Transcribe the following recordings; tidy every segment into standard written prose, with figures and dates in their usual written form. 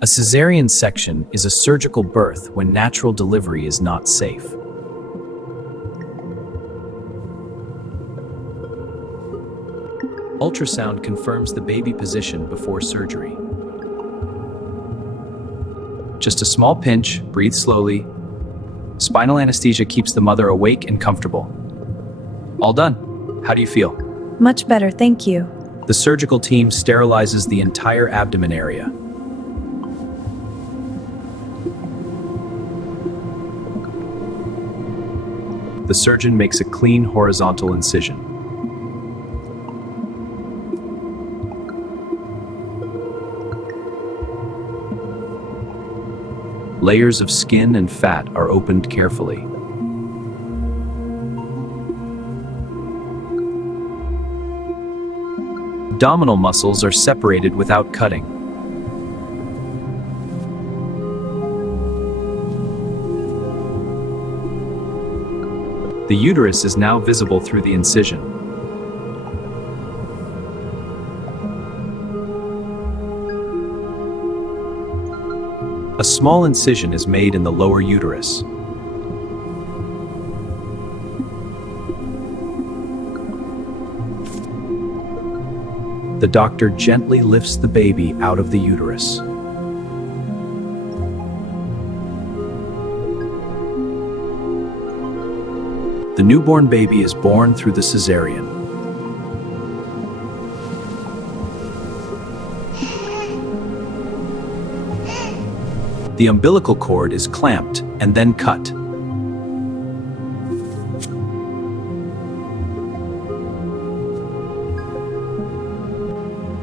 A cesarean section is a surgical birth when natural delivery is not safe. Ultrasound confirms the baby position before surgery. Just a small pinch, breathe slowly. Spinal anesthesia keeps the mother awake and comfortable. All done. How do you feel? Much better, thank you. The surgical team sterilizes the entire abdomen area. The surgeon makes a clean horizontal incision. Layers of skin and fat are opened carefully. Abdominal muscles are separated without cutting. The uterus is now visible through the incision. A small incision is made in the lower uterus. The doctor gently lifts the baby out of the uterus. The newborn baby is born through the cesarean. The umbilical cord is clamped and then cut.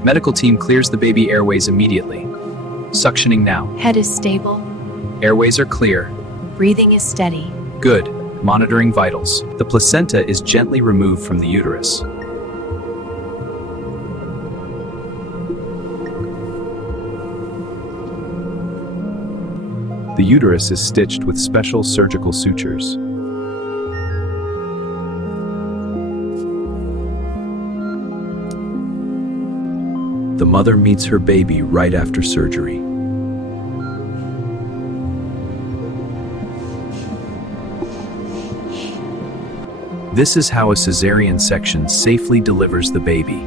Medical team clears the baby airways immediately. Suctioning now. Head is stable. Airways are clear. Breathing is steady. Good. Monitoring vitals. The placenta is gently removed from the uterus. The uterus is stitched with special surgical sutures. The mother meets her baby right after surgery. This is how a cesarean section safely delivers the baby.